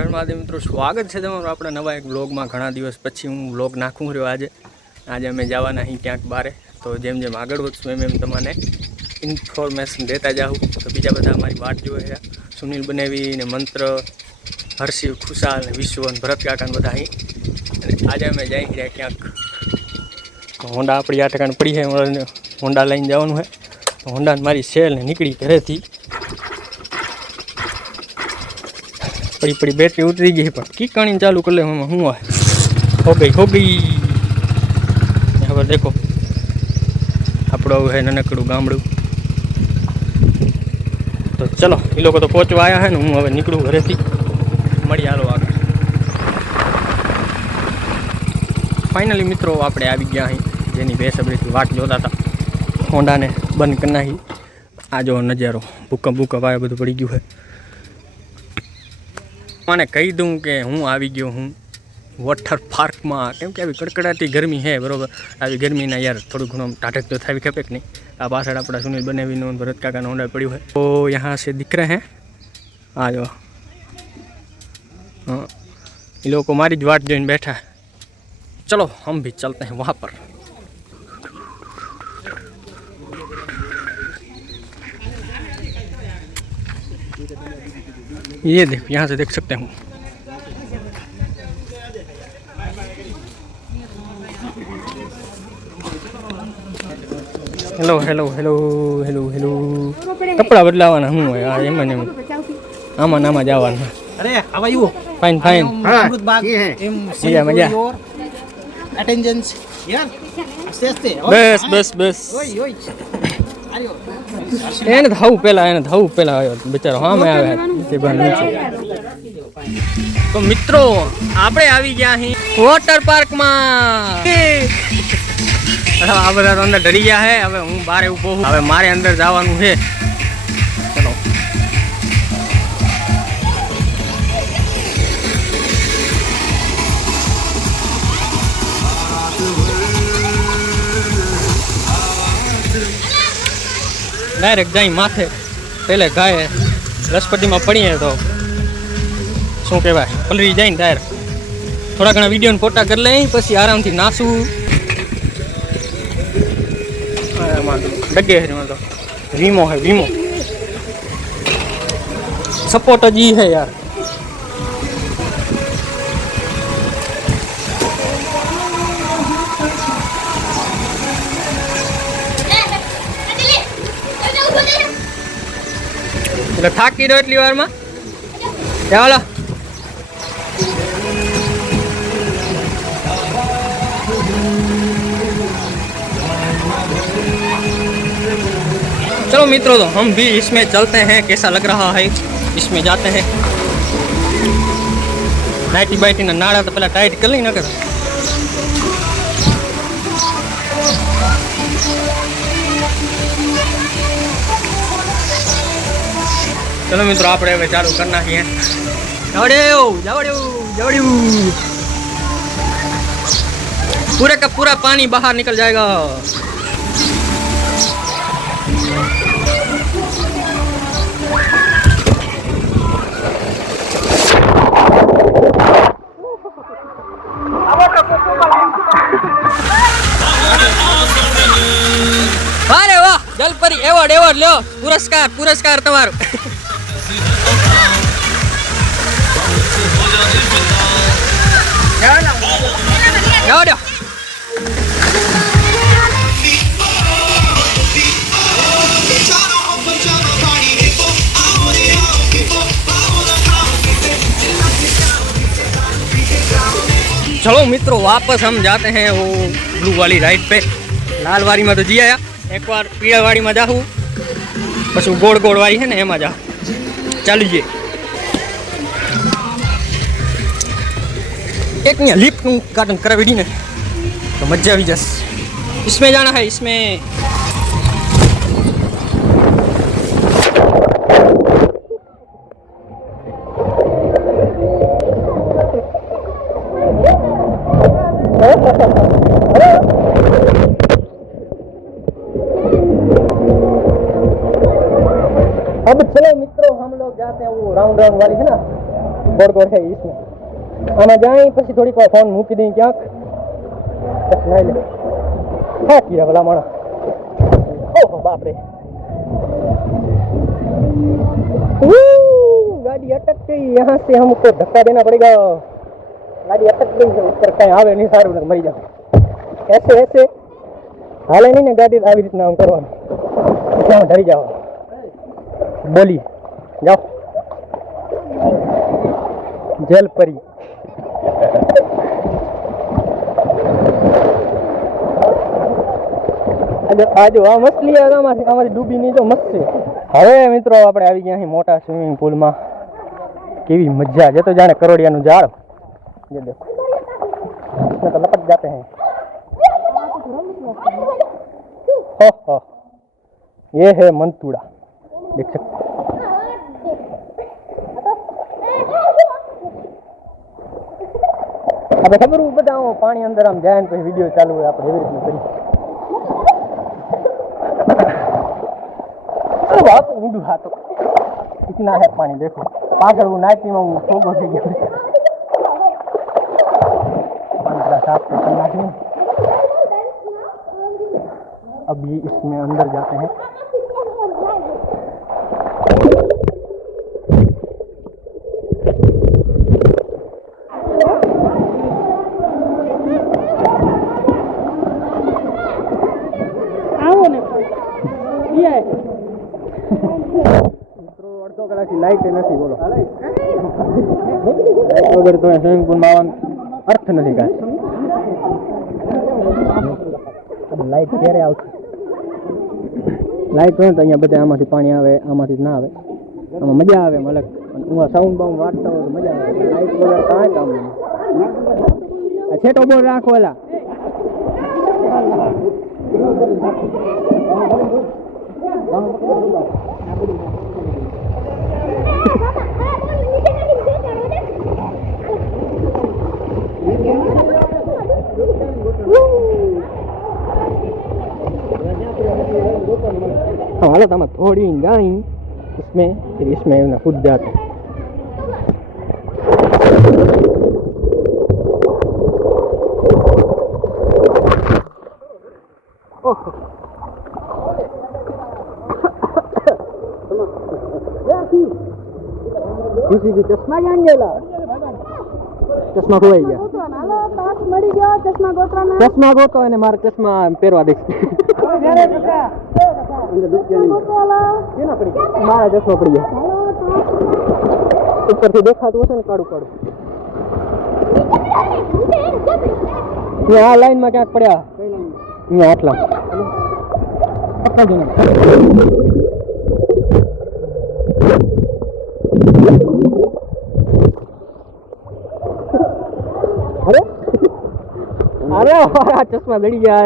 હર મહાદેવ મિત્રો, સ્વાગત છે તમારું આપણા નવા એક વ્લોગમાં। ઘણા દિવસ પછી હું વ્લોગ નાખું રહ્યો આજે અમે જવાના અહીં ક્યાંક બારે। તો જેમ જેમ આગળ વધશું એમ તમને ઇન્ફોર્મેશન દેતા જાઉં। તો બીજા બધા અમારી વાટ જોવે છે, સુનિલ બનેવી ને મંત્ર, હર્ષિવ, ખુશાલ ને વિશ્વ ને ભરત કાકા ને બધા અહીં। આજે અમે જઈ રહ્યા ક્યાંક હોન્ડા આપણી 8 ટકાની પડી છે, હોન્ડા લઈને જવાનું છે। તો હોન્ડાને મારી સેલ ને નીકળી ઘરેથી पड़ी बैटरी उतरी गई पर की कहानी चालू कर ले हूँ हो गई। यहाँ पर देखो आपड़ो है ननकड़ू गामड़ू। तो चलो ये लोग तो पहुँचवा आया है ने हूँ हवे निकलूँ घरे थी मळी हालो आगे। फाइनली मित्रों आपणे आवी गया अहीं जेनी बेसब्रीथी वाट जोता था। होंडा ने बंद कर नाखी। आ जो नजारो भूकंप आया बधुं पड़ी गयुं है। मैंने कही दूँ कि हूँ आई गयो हूँ वॉटर पार्क में, केम कि कड़कड़ाती गर्मी है बराबर। आई गर्मी ना यार थोड़ा घणो टाटक तो थी खपे कि नहीं। आ पाछळ अपना सुनील बनेवीनो भरत काका होंडा पड़ू है। तो यहाँ से दिख रहे हैं आ जाओ। हाँ ये लोग मारी ज वाट जोईने बैठा है। चलो हम भी चलते हैं वहाँ पर। ये देखो यहाँ से देख सकते हूँ। Hello hello hello hello hello कपड़ा बदलावाना हूँ यार एम ने आमा नामा जावाना। अरे how are you? Fine fine अमृत बाग मजा मजा अटेंडेंस यार आस्ते आस्ते बस बस बस ओय ओय आयो એને થાવું પહેલા આવ્યો બિચારો હા મેં આવે તે બહાર તો મિત્રો આપણે આવી ગયા અહીં વોટર પાર્કમાં। આ બધા તો અંદર ડરી ગયા છે। હવે હું બહાર ઊભો છું, હવે મારે અંદર જવાનું છે। ચલો डायरेक्ट जाई माथे पहले गाय लसपट्टी में पड़ीए तो शू कहवा पलरी जाए डायरेक्ट थोड़ा घना वीडियो फोटा कर ले पी आराम थी नासू डगे है तो वीमो है वीमो सपोर्ट जी है यार। એટલે થાકી દો એટલી વારમાં ચાલો। चलो मित्रों तो हम भी इसमें चलते हैं, कैसा लग रहा है इसमें जाते हैं। नाइटी बाइटी ना नाड़ा तो पहले टाइट कर ली ना कर। चलो मित्रों आप चालू करना ही है। पूरे का पूरा पानी बाहर निकल जाएगा। अरे वाह जलपरी एवॉर्ड एवॉर्ड लो पुरस्कार पुरस्कार तमारो। चलो मित्रों वापस हम जाते हैं वो ब्लू वाली राइड पे। लाल वाली में तो जी आया, एक बार पीला वाली में जाऊँ बस वो गोड़ गोड़ वाली है ना एम जा चलिए। एक यहाँ लिप गार्डन करावी दी ने तो मजा भी जस। इसमें जाना है इसमें। अब चलो मित्रों हम लोग जाते हैं वो राउंड राउंड वाली है ना ગોળ ગોળ છે ઈસમે આમાં જાય પછી થોડીક વાર ફોન મૂકી દઈ ક્યાંક પછી નાઈ લે થાકી રહ્યા ભલા માણસ ઓહો બાપ રે गाड़ी अटक गई यहाँ से हमको धक्का देना पड़ेगा गाड़ी अटक गई है ऊपर कहीं आवे नहीं सारू ने मरी जाओ ऐसे ऐसे हाले नहीं ने गाड़ी આવી રીતના આમ કરવાનું ત્યાં ડરી જાઓ બોલી જાઓ જેલ પરી આજો આ મછલી આમાંથી ડૂબી નહીં તો મસ્ત છે હવે મિત્રો આપણે આવી ગયા અહીં મોટા સ્વિમિંગ પુલમાં કેવી મજા છે તો જાણે કરોડિયાનું ઝાડ ये देखो इसमें तो लपट जाते हैं हो ये है मंतूड़ा देख सकते अब खबर बताओ पानी अंदर हम जाए तो वीडियो चालू है आप एवरी રીતના કરી बहुत ऊंडू हाथ कितना है पानी देखो पागल वो नाची में सोगो થઈ ગયો साफ करना है अब ये इसमें अंदर जाते हैं आओ ने ये મિત્રો અડધો કલાકથી લાઈટ નથી બોલો લાઈટ વગર તો સ્વિમિંગ પુલમાં આવવાનું अर्थ नहीं का लाइट क्यारे आवશે लाइट હોય તો અહીંયા બધે આમાંથી પાણી આવે આમાંથી ના આવે આમાં મજા આવે મલક હું સાઉન્ડ બાઉન્ડ વાટતા હોય તો મજા આવે લાઇટ વગર કાંઈ કામ નહીં છેટો બોલ રાખો એલા हालत हम थोड़ी जाए इसमें फिर इसमें कूद जाते किसी की चश्मा जान गेला चश्मा खोई गया चश्मा गोतो અને મારે ચશ્મા પહેરવા દે મારા ચશ્મા પડી ગયા ઉપરથી દેખાતું હશે ને કાળું કાળું આ લાઈનમાં ક્યાંક પડ્યા અહીંયા આટલા अरे हमारा चश्मा लड़ी गया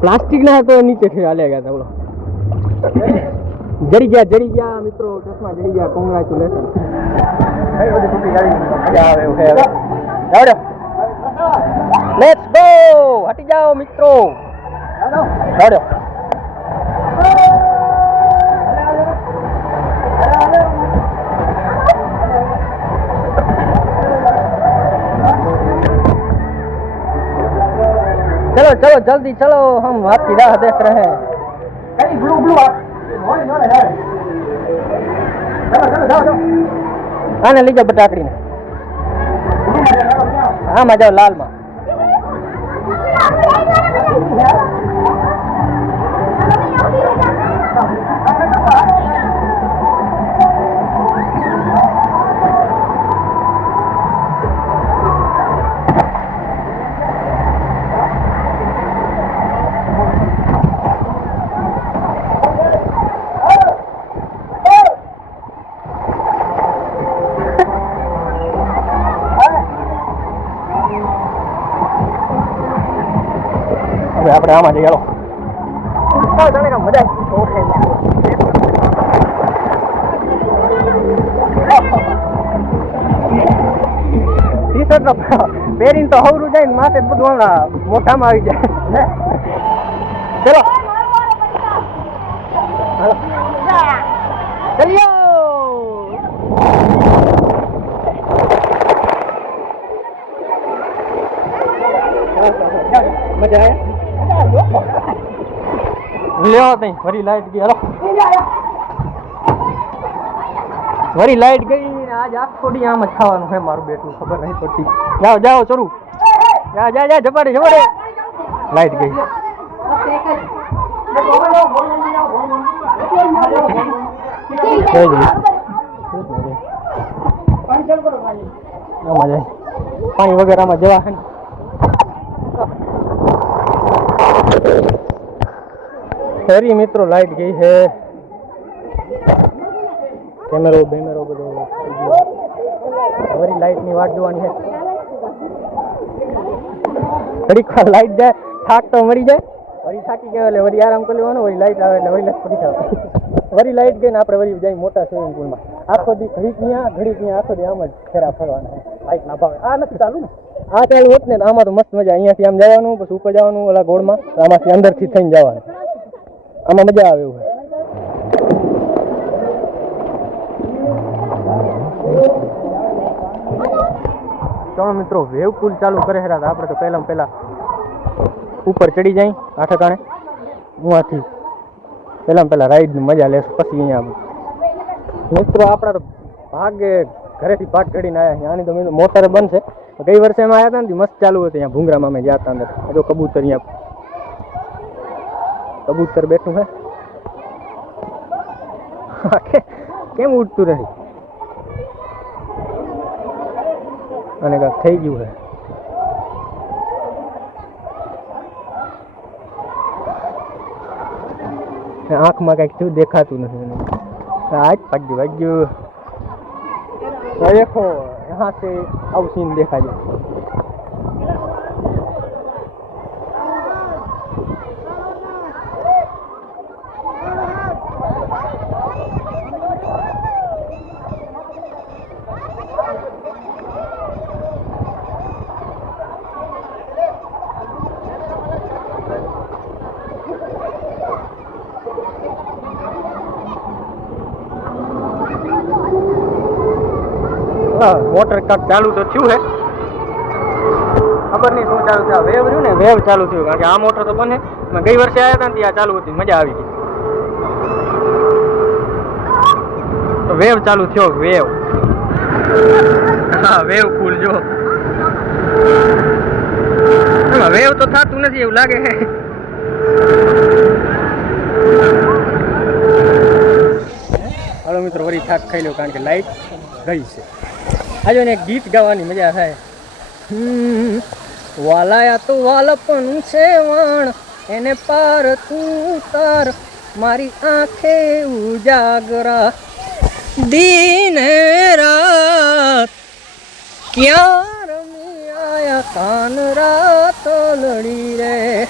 प्लास्टिक ना तो नीचे से हाले गया था बोलो जड़ी गया मित्रों चश्मा जड़ी गया कांग्रेचुलेशन लेट्स गो हटी जाओ मित्रों दौड़ो चलो चलो जल्दी चलो हम आपकी राह देख रहे हैं आने लीजिए बटाकड़ी ने हाँ मैं जाओ लाल माँ આપણે આમાં જઈ ચાલો તને કામ મજા ટી શર્ટ પહેરીને તો હવરું જાય ને માથે બધું હમણાં મોઢામાં આવી જાય ચલો ચલિયો મજા આવે લેવા તઈ ફરી લાઈટ ગઈ હાલો વરી લાઈટ ગઈ ને આજ આખો દી આમ જ ખાવાનું છે મારું બેટું ખબર નહીં પડતી જાઓ જાઓ ચરું જા જા જા જપાડે લાઈટ ગઈ પાણી વગર આમાં જવા છે ફરી મિત્રો લાઈટ ગઈ છે કેમેરો બધો વરી લાઈટ ની વાટ જોવાની છે ઘડીક વાર લાઈટ જાય થાક તો મરી જાય વરી થાકી ગયા એટલે વરી આરામ કરી લેવાનો વરી લાઈટ આવે એટલે વરી લક્ષ પડી ખાવ વરી લાઈટ ગઈ ને આપણે વરી જાય મોટા સ્વિમિંગ પુલમાં આખો દી ઘડીક ત્યાં આખો દી આમ જ ફેરા ફરવાના લાઈટ ના ભાવે આ નથી ચાલુ ને આ ચાલુ હોત ને આમાં તો મસ્ત મજા અહીંયાથી આમ જવાનું પછી ઉપર જવાનું ઓલા ગોળમાં આમાંથી અંદરથી થઈને જવાનું આમાં મજા આવે એવું ચાલો મિત્રો વેવ પુલ ચાલુ કરે છે આપણે તો પહેલા ઉપર ચડી જાય આ ઠકાણે ઉવાથી પહેલા રાઈડની મજા લેશું પછી અહીંયા મિત્રો આપણા તો ભાગે ઘરેથી ભાગ કાઢીને આવ્યા આની તો મોટરે બનશે ગઈ વર્ષે એમાં આવ્યા હતા ને મસ્ત ચાલુ હતી અહીંયા ભૂંગરામાં અમે ગયા હતા અંદર જો કબૂતર અહીંયા કબૂતર બેઠું હે કેમ ઉડતું નથી અને કાંક થઈ ગયું છે આંખમાં કંઈક થયું દેખાતું નથી आज भाग्य देखो यहाँ से अब सीन देखा जाए मोटर का चालू तो थयु है खबर नहीं शू चालू था वेव रह्यु ने वेव चालू थयु कारण के आ मोटर तो बंद है मैं गई वर्षे आया था ने चालू थी मजा आवी गई तो वेव चालू थयो वेव हाँ वेव कूल जो वेव तो थातुं नथी एवुं लागे है हेलो मित्र वरी थाक खाई लो कारण के लाइट गई है आज ने गीत गावानी मजा थाय वालाया तो वालपन से वाण एने पार तू तार मारी आंखे उजागरा दिन रात क्या रमी आया कान रात लड़ी रे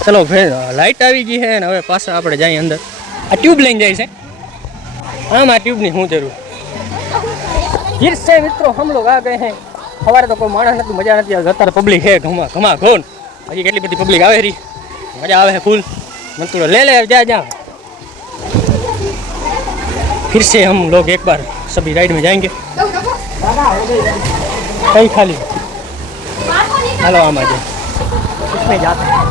चलो फिर लाइट आवी गई है हवे पाछा आपणे जाई अंदर आ ट्यूब लईने जाय छे आम आ ट्यूब नी हूँ जरूर फिर से मित्रों हम लोग आ गए हैं हमारे तो कोई माणस नहीं मजा नहीं आता पब्लिक है घमा घमा घोन अभी के बड़ी पब्लिक आवे रही मजा आवे है फूल मतलब ले ले जा जा फिर से हम लोग एक बार सभी राइड में जाएंगे कहीं खाली हेलो आम आज इसमें जाते हैं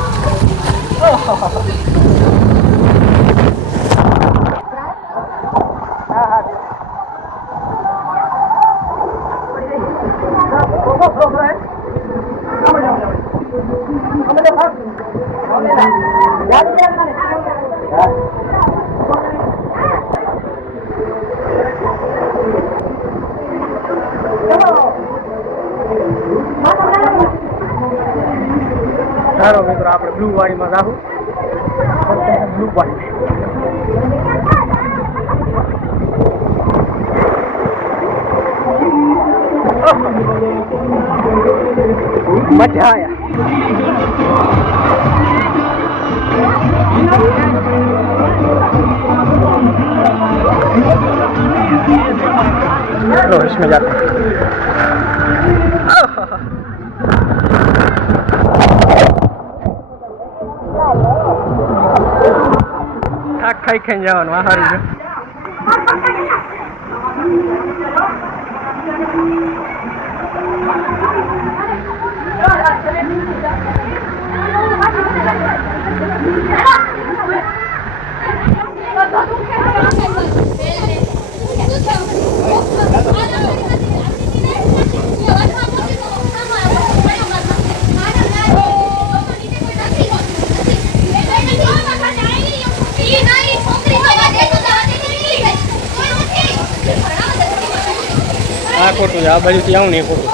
ચાલો મિત્રો આપણે બ્લુ વાડીમાં જાવું બ્લુ વાડી મજા આયા लो इसमें जाते हैं થાક ખાઈ ખાઈ જવાનું આ હારી જો આ ખોટું છે, આ બાજુથી આવું ને એ ખોટું.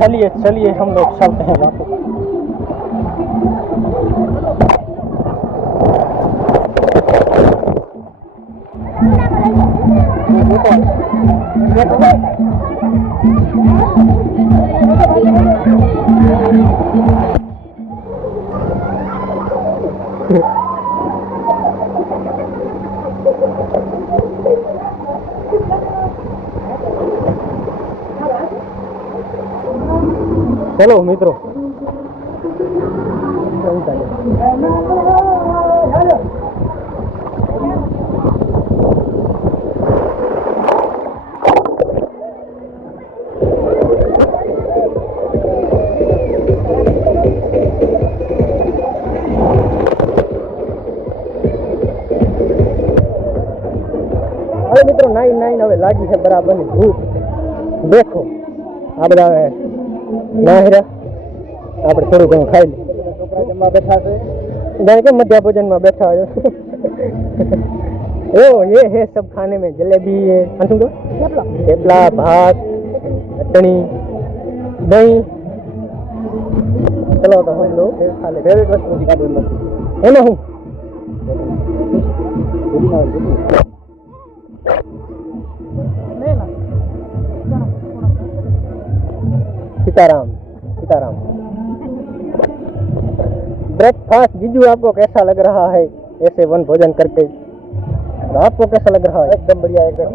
चलिए चलिए हम लोग चलते हैं वापस. चलो मित्रों अरे मित्रों 9 હવે લાગી છે બરાબર ની ભૂખ. દેખો આ બધા ના હેરા આપણે થોડું ઘણું ખાઈ લઈએ. છોકરા જમવા બેઠા છે, जाने के मध्य भोजन में बैठा है. ओ ये है सब खाने में जलेबी है, थेपला, भात, चटनी, दही. चलो तो हम लोग खा ले. फेवरेट वस्तु है ना हूँ सीताराम सीताराम. ब्रेकफास्ट जीजू आपको कैसा लग रहा है ऐसे वन भोजन करके? आपको कैसा लग रहा है? एकदम बढ़िया, एकदम.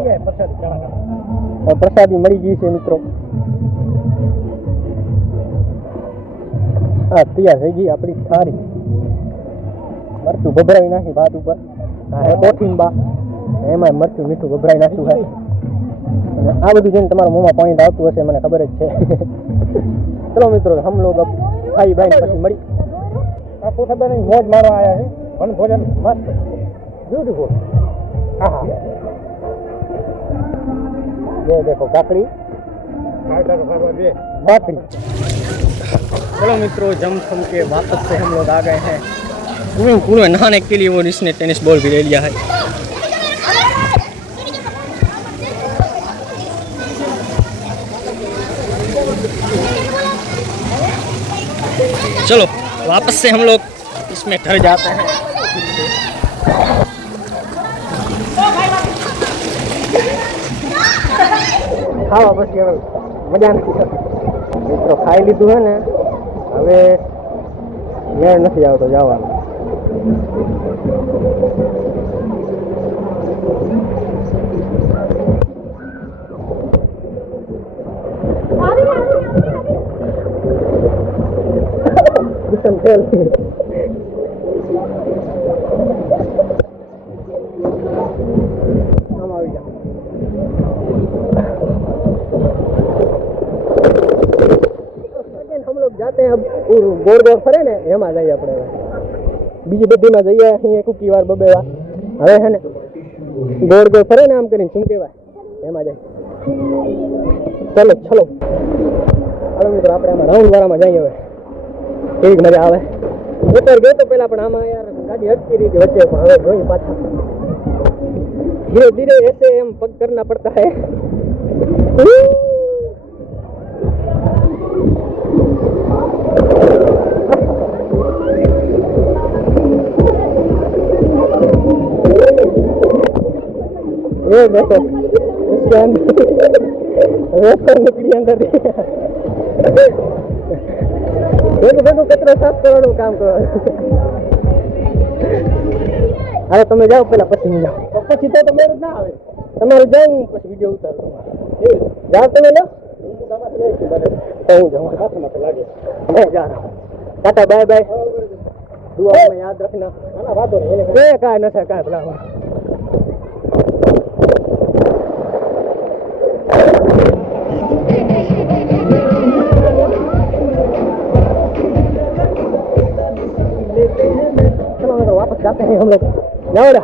और प्रसादी मरी गई से मित्रों. हाँ तैयार થઈ ગઈ આપણી થાળી. મરચું ભભરાવી નાખી ભાત ઉપર. આ હે કોઠીંબા, એમાં મરચું મીઠું ભભરાવી નાખ્યું છે. અને આ બધું જોઈને તમારા મોંમાં પાણી આવતું હશે, મને ખબર જ છે. चलो मित्रों हम लोग अब खाई भाई પછી મળી. आपको खबर नहीं मौज मारवा आया है. वन भोजन मस्त ब्यूटीफुल. हाँ ये देखो काकड़ी बाकड़ी. चलो मित्रों जम थम के वापस से हम लोग आ गए हैं स्विमिंग पूल में नहाने के लिए. वो इसने टेनिस बॉल भी ले लिया है. चलो वापस से हम लोग इसमें घर जाते हैं. खावा बस હવે મજા નથી થતી મિત્રો. ખાઈ લીધું હે ને, હવે મેળ નથી આવતો જવાનો. फेल हम लोग जाते हैं अब गोड़ गोड़ फरे ने एम जाइए अपने बीजी बधी में जाइए अहीं कूकी वार बबे વાર હવે હે ને गोड़ गोड़ फरे ने आम કરીને શું કહેવાય એમ જાય. चलो चलो હવે મિત્રો આપણે આમાં રાઉન્ડ વાળામાં જઈએ. હવે કેવી મજા આવે. ઉપર ગયો તો પેલા, પણ આમાં યાર ગાડી અટકી રહી હતી વચ્ચે, પણ હવે જોઈ પાછા ધીરે ધીરે ऐसे એમ પગ करना पड़ता है. ये देखो इसके अंदर वेफर निकली अंदर. देखो देखो कचरा साफ करવાનું કામ કરો. અરે તમે જાઓ પેલા, પછી હું જાઉં. પછી તો તમારું ના આવે, તમારું જાઉં પછી વિડીયો ઉતારો. જાઓ તમે લો, હું જાઉં. मैं जा रहा हूँ. Tata bye bye. दुआ में याद रखना. क्या नशा क्या भला हो. चलो वापस जाते हैं हम लोग. जाओ ना.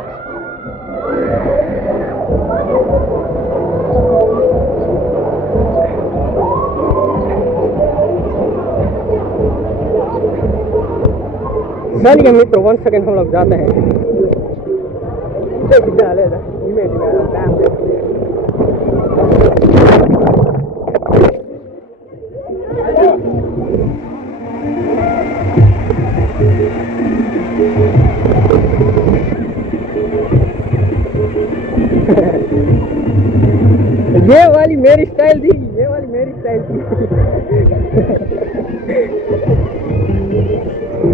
चलिए मित्रों, 1 सेकंड हम लोग जाते हैं। धीमे ये वाली मेरी स्टाइल थी, ये वाली मेरी स्टाइल थी।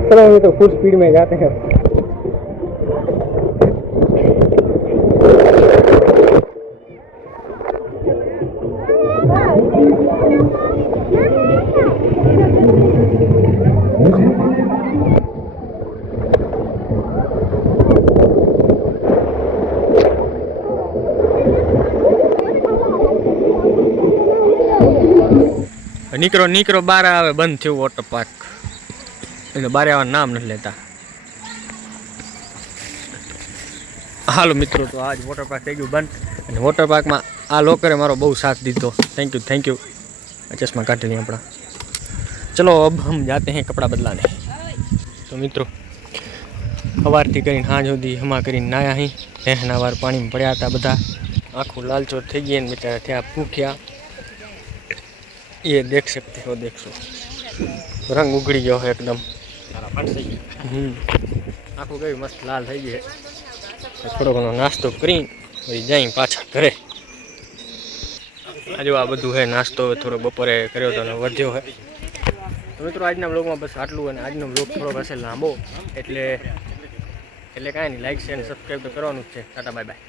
चलो हम तो फुल स्पीड में जाते हैं। નીકળો નીકળો બાર આવે, બંધ થયું વોટર પાર્ક એટલે બારે આવવાનું નામ નથી લેતા. હાલો મિત્રો, તો આજ વોટર પાર્ક થઈ ગયું બંધ. અને વોટર પાર્કમાં આ લોકરે મારો બહુ સાથ દીધો. Thank you. ચશ્મા કાઢી લઈએ આપણા. ચલો અબ હમ જાતે हैं કપડા બદલાને. તો મિત્રો સવારથી કરીને સાંજ સુધી હમા કરીને નાયા અહીં. નહેરના વાર પાણીમાં પડ્યા હતા બધા, આખું લાલચોર થઈ ગઈ ને બિચારા થયા ભૂખ્યા. ये देख सकते हो, देखो रंग उगड़ी गयो है एकदम. आखो गई मस्त लाल થઈ ગઈ. થોડો ઘણો નાસ્તો કરીને પછી જઈ પાછા ઘરે. આજે આ બધું હે નાસ્તો થોડો બપોરે કર્યો તો વધ્યો હે. તો મિત્રો આજના બ્લોગમાં બસ આટલું. અને આજનો બ્લોગ થોડો હશે લાંબો, એટલે કાંઈ નહીં, લાઈક શેર અને સબસ્ક્રાઈબ તો કરવાનું જ છે. Tata bye bye.